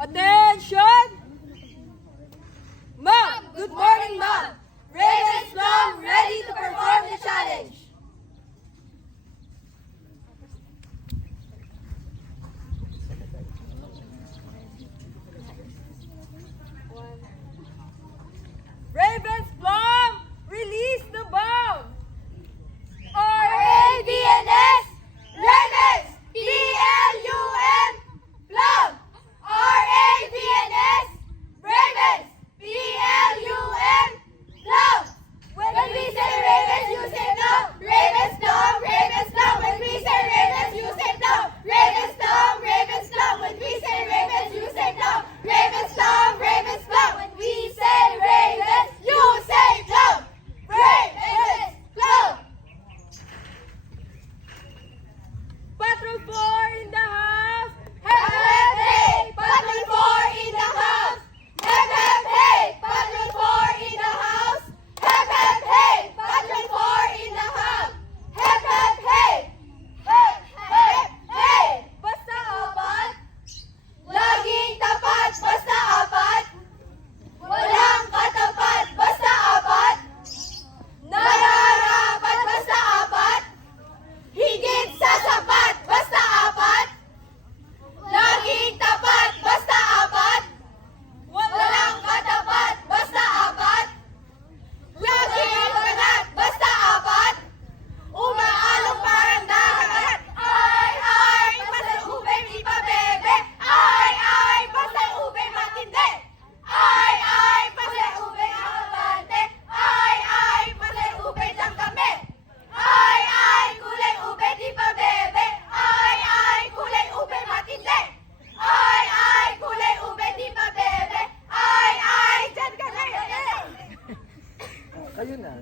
Attention! Ma'am! Good morning, ma'am! Ravens Plum ready to perform the challenge! Ravens Plum, release the bomb! R-A-V-N-S, Ravens, P-L-U-M, Plum, R-A-V-N-S, Ravens, P-L-U-M, Plum. When we say Ravens, you say Plum. Ravens Plum, Ravens Plum. When we say Ravens, you say Plum. Ravens Plum, Ravens Plum. When we say Ravens, you say Plum. Ravens Plum, Ravens Plum. When we say Ravens, you say Plum. Ravens Plum. Patrol 4 in the house. Hep, hep, hey. Patrol 4 in the house. Hep, hep, hey. Patrol 4 in the house. Hep, hep, hey. Patrol 4 in the house. Hep, hep, hey. Hep, hep, hey. Basta apat. Laging tapat. Basta apat. Walang katapat. Basta apat. Nararapat. Basta apat. Higit sa sapat. Basta apat. Laging tapat. Basta apat. Walang katapat. Basta apat. Laging banat. Basta apat. Umaalong parang dagat. Ay, basta ube, di pa bebe. Ay, basta ube matindi. Ay, basta ube abante. Ay, basta ube dyan kami. Ay, kulay ube, di pa bebe. Ay, kulay ube matindi. Ay, kulay ube, di pa bebe. Ay, dyan kami. Kayo na.